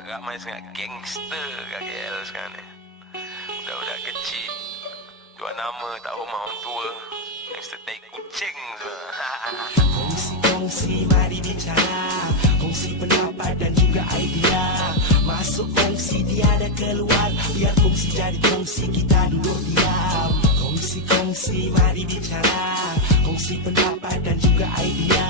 Ramai sangat gangster kat KL sekarang ni. Budak-budak kecil jual nama tak hormat orang tua, gangster tai kucing semua. Kongsi-kongsi mari bicara, kongsi pendapat dan juga idea. Masuk kongsi tiada keluar, biar kongsi jadi kongsi kita duduk diam. Kongsi-kongsi mari bicara, kongsi pendapat dan juga idea.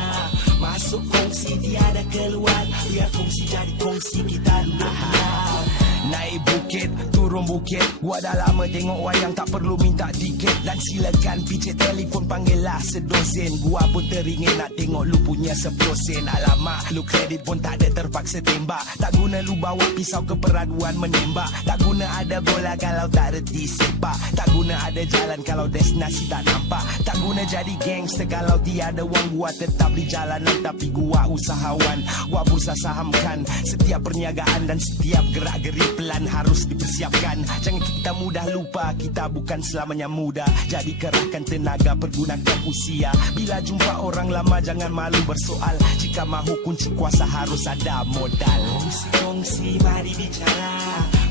Masuk kongsi tiada keluar, biar kongsi jadi kongsi kita duduk diam. Naik bukit, turun bukit, gua dah lama tengok wayang tak perlu minta tiket. Dan silakan picit telefon panggillah sedosen. Gua pun teringin nak tengok lu punya 10 sen. Alamak, lu kredit pun tak ada terpaksa tembak. Tak guna lu bawa pisau ke peraduan menembak. Tak guna ada bola kalau tak reti sepak. Tak guna ada jalan kalau destinasi tak nampak. Tak guna jadi gangster kalau tiada wang. Gua tetap di jalanan tapi gua usahawan. Gua bursa sahamkan setiap perniagaan dan setiap gerak-gerik pelan harus dipersiapkan. Jangan kita mudah lupa, kita bukan selamanya muda. Jadi kerahkan tenaga, pergunakan usia. Bila jumpa orang lama jangan malu bersoal. Jika mahu kunci kuasa harus ada modal. Kongsi-kongsi mari bicara,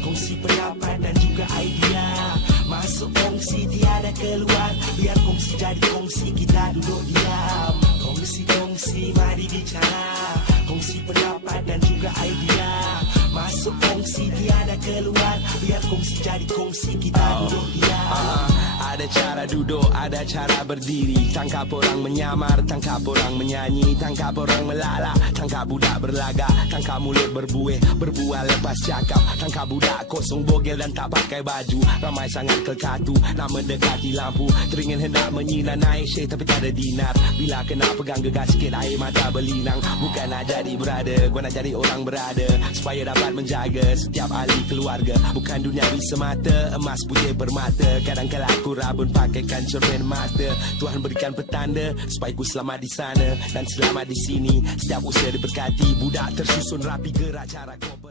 kongsi pendapat dan juga idea. Masuk kongsi tiada keluar, biar kongsi jadi kongsi kita duduk diam. Kongsi-kongsi mari bicara, kongsi pendapat dan juga idea. Masuk kongsi tiada keluar, biar kongsi jadi kongsi kita duduk diam. Ada cara duduk, ada cara berdiri. Tangkap orang menyamar, tangkap orang menyanyi. Tangkap orang melala, tangkap budak berlagak. Tangkap mulut berbuih, berbual lepas cakap. Tangkap budak kosong bogel dan tak pakai baju. Ramai sangat kekatu, nak mendekati lampu. Teringin hendak menyinar naik syekh tapi tak ada dinar. Bila kena pegang gegas sikit air mata berlinang. Bukan nak jadi brother, gua nak jadi orang berada. Supaya dapat menjaga setiap ahli keluarga. Bukan duniawi semata, emas putih permata. Kadang-kadang aku rabun pakaikan cermin mata. Tuhan berikan petanda supaya ku selamat di sana dan selamat di sini. Setiap usaha diberkati, budak tersusun rapi gerak cara kau